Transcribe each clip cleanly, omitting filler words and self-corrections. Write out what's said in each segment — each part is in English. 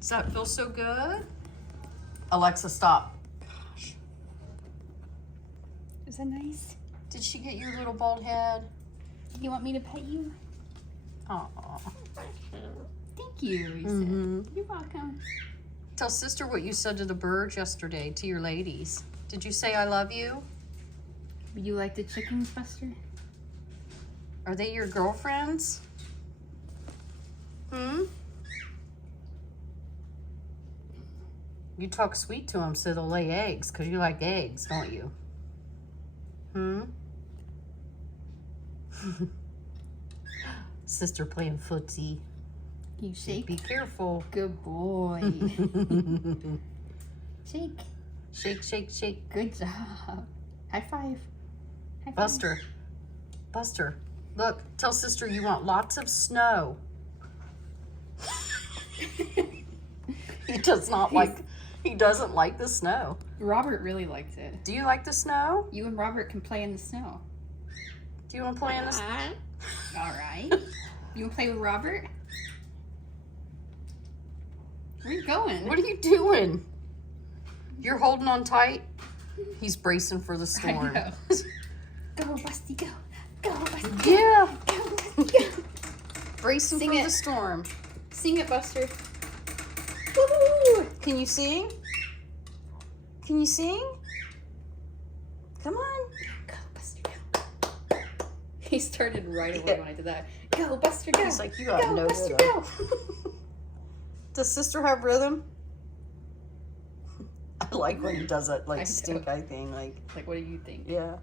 Does that feel so good? Alexa, stop. Gosh. Is that nice? Did she get your little bald head? You want me to pet you? Aw. Thank you, he said. You're welcome. Tell sister what you said to the birds yesterday, to your ladies. Did you say I love you? Would you like the chickens, Buster? Are they your girlfriends? You talk sweet to them so they'll lay eggs, because you like eggs, don't you? Sister playing footsie. You shake? Be careful. Good boy. Shake. Shake, shake, shake. Good job. High five. High five. Buster. Buster. Look, tell sister you want lots of snow. He doesn't like the snow. Robert really likes it. Do you like the snow? You and Robert can play in the snow. Do you want to play in the snow? All right. You want to play with Robert? Where are you going? What are you doing? You're holding on tight? He's bracing for the storm. I know. Go, Busty, go. Go, Busty. Yeah. Go, Busty, go. Bracing Sing for it. the storm. Sing it, Buster. Woo! Can you sing? Can you sing? Come on. Go, Buster, go. He started right away when I did that. Go, Buster, go. He's like, you got Go, no Buster, rhythm. go. Does sister have rhythm? I like when he does that, I like, know. stink eye thing. Like, What do you think? yeah.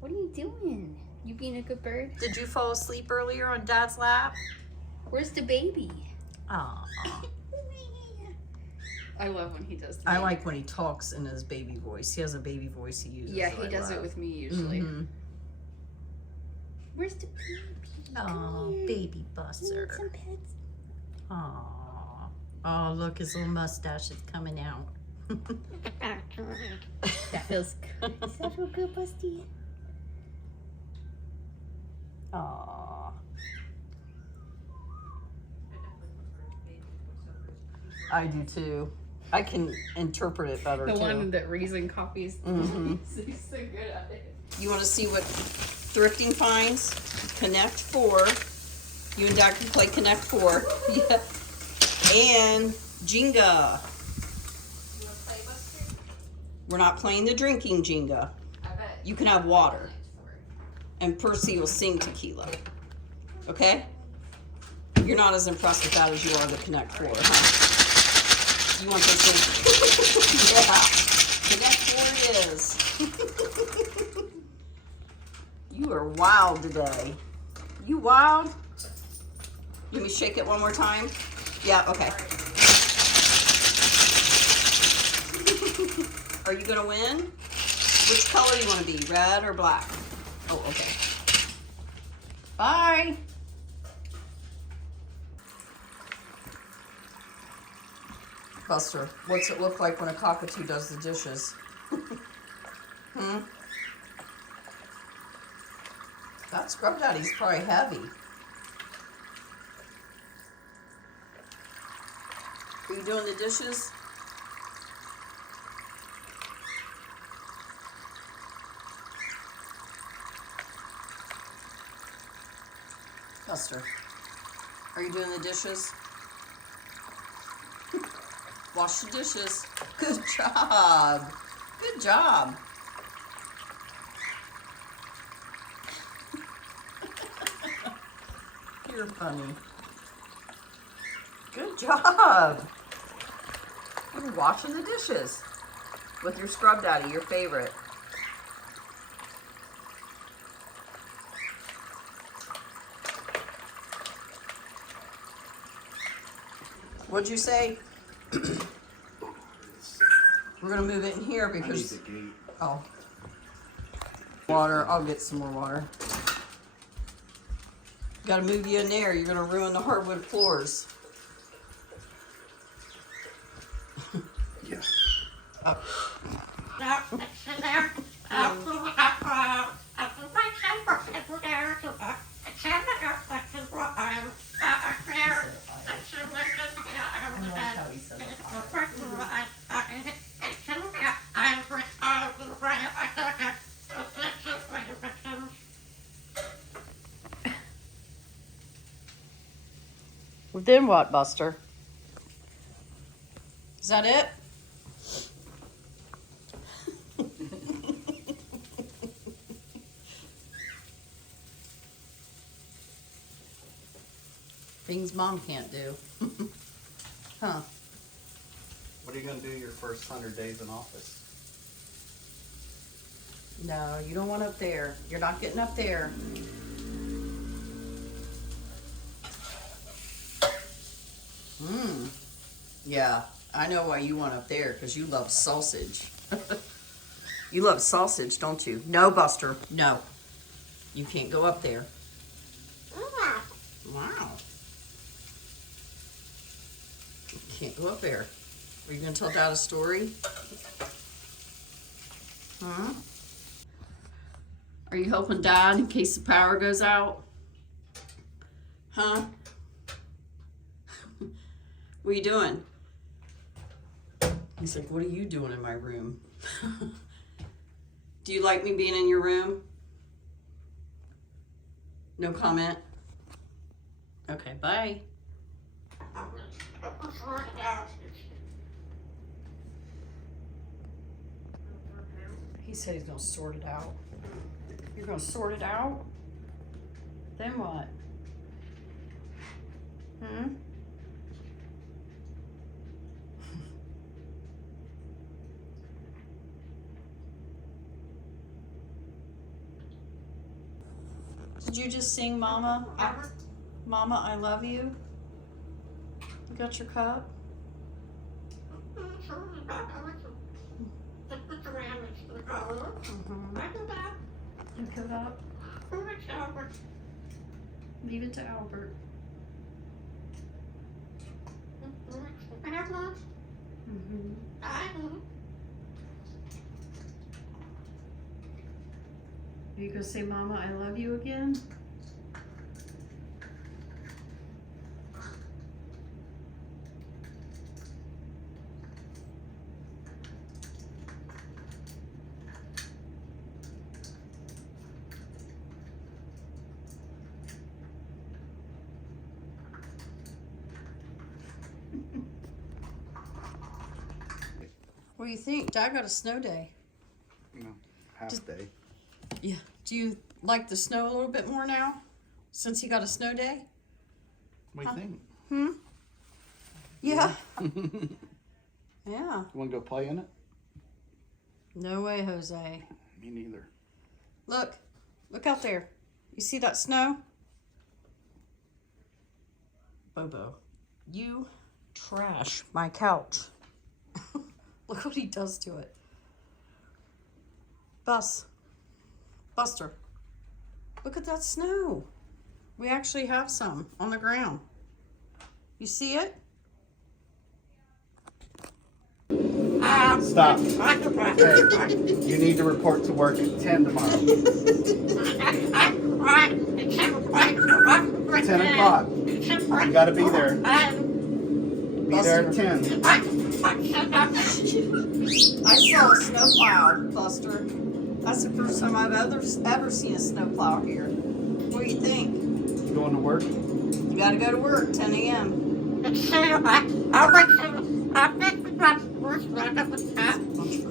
What are you doing? You being a good bird? Did you fall asleep earlier on Dad's lap? Where's the baby? Aw. I love when he does that. I like when he talks in his baby voice. He has a baby voice he uses. Yeah, that he I does it love. with me usually. Mhm. Where's the baby? Oh, baby Buster. Some pets. Aw. Oh, look, his little mustache is coming out. That feels good. Does that feel good, Busty? Aw. I do too. I can interpret it better The too. one that Reason copies. Mhm. He's so good at it. You want to see what thrifting finds? Connect 4. You and Dad can play Connect 4. Yeah. And Jenga. You want to play, Buster? We're not playing the drinking Jenga. I bet. You can have water. And Percy will sing Tequila. Okay? You're not as impressed with that as you are the Connect 4, huh? You want this thing? Yeah. Connect 4 it is. You are wild today. You wild? Let me shake it one more time. Yeah, okay. Are you gonna win? Which color do you want to be, red or black? Oh, okay. Bye. Buster, what's it look like when a cockatoo does the dishes? That scrub daddy's probably heavy. Are you doing the dishes? Buster, are you doing the dishes? Wash the dishes. Good job. Good job. You're funny. Good job. You're washing the dishes with your scrub daddy, your favorite. What'd you say? We're gonna move it in here because oh, water. I'll get some more water. Got to move you in there. You're gonna ruin the hardwood floors. Yeah. Up. Then what, Buster? Is that it? Things Mom can't do. Huh? What are you going to do your first 100 days in office? No, you don't want up there. You're not getting up there. Yeah, I know why you want up there, because you love sausage. You love sausage, don't you? No, Buster. No. You can't go up there. Wow. You can't go up there. Are you going to tell Dad a story? Huh? Are you helping Dad in case the power goes out? Huh? What are you doing? He's like, what are you doing in my room? Do you like me being in your room? No comment? Okay, bye. He said he's gonna sort it out. You're gonna sort it out? Then what? Did you just sing Mama? Mama, I love you? You got your cup? Pick it up. Leave it to Albert. Are you gonna say, Mama, I love you again? What do you think? Dad got a snow day. No, half day. Yeah. Do you like the snow a little bit more now? Since he got a snow day? What do you think? Yeah. Yeah. You want to go play in it? No way, Jose. Me neither. Look. Look out there. You see that snow? Bobo, you trash my couch. Look what he does to it. Buster, look at that snow. We actually have some on the ground. You see it? Stop. Hey, you need to report to work at 10 tomorrow. 10 o'clock. You got to be there. Be there at 10. I saw a snowplow, Buster. That's the first time I've ever seen a snowplow here. What do you think? You going to work? You gotta go to work, 10 a.m. Bunch of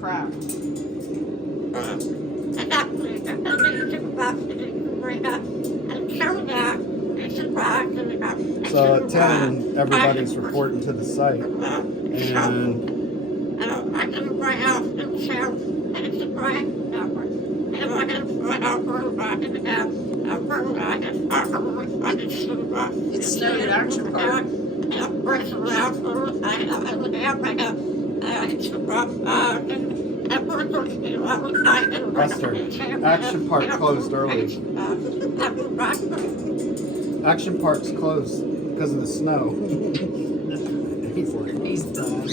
crap. So at 10, everybody's reporting to the site. And It snowed at Action Park. Buster, Action Park closed early. Action Park's closed because of the snow. He's done.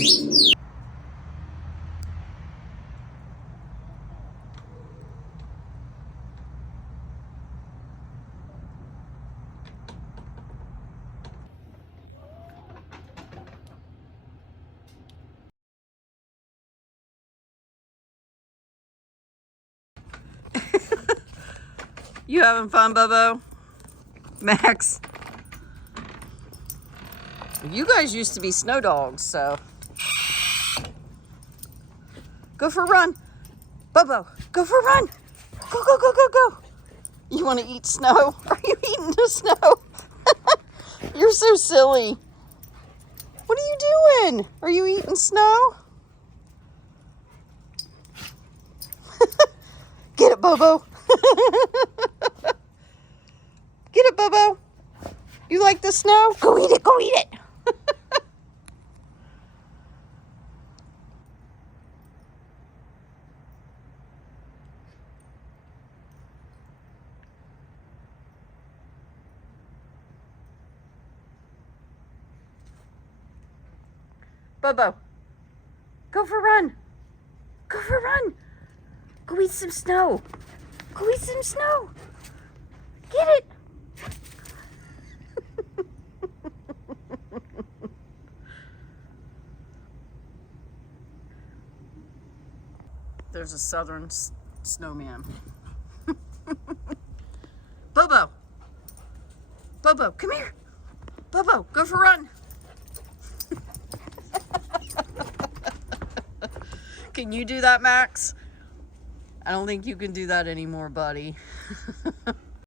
You having fun, Bobo? Max? You guys used to be snow dogs, so. Go for a run. Bobo, go for a run. Go, go, go, go, go. You want to eat snow? Are you eating the snow? You're so silly. What are you doing? Are you eating snow? Get it, Bobo. Get it, Bobo. You like the snow? Go eat it, go eat it. Bobo, go for a run. Go for a run. Go eat some snow. Go eat some snow. Get it. There's a southern snowman. Bobo. Bobo, come here. Bobo, go for a run. Can you do that, Max? I don't think you can do that anymore, buddy.